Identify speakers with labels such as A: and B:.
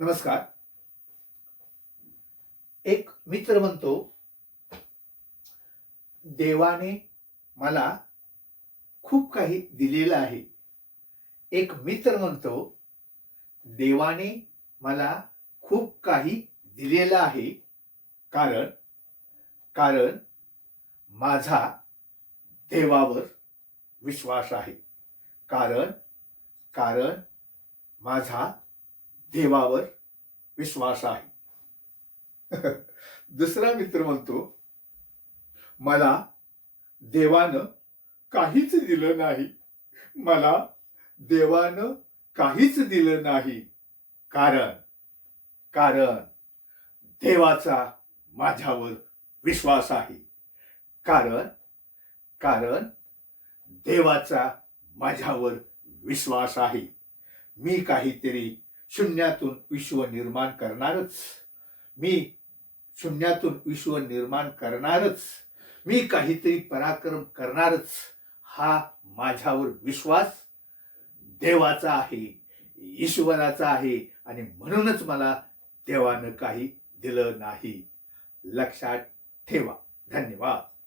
A: नमस्कार. एक मित्र म्हणतो देवाने मला खूप काही दिलेलं आहे. एक मित्र म्हणतो देवाने मला खूप काही दिलेलं आहे. कारण कारण माझा देवावर विश्वास आहे. कारण कारण माझा देवावर विश्वास आहे. दुसरा मित्र म्हणतो मला देवानं काहीच दिलं नाही. मला देवानं काहीच दिलं नाही. कारण कारण देवाचा माझ्यावर विश्वास आहे. कारण कारण देवाचा माझ्यावर विश्वास आहे. मी काहीतरी शून्यातून विश्व निर्माण करणारच. मी शून्यातून विश्व निर्माण करणारच. मी काहीतरी पराक्रम करणारच. हा माझ्यावर विश्वास देवाचा आहे ईश्वराचा आहे आणि म्हणूनच मला देवानं काही दिलं नाही. लक्षात ठेवा. धन्यवाद.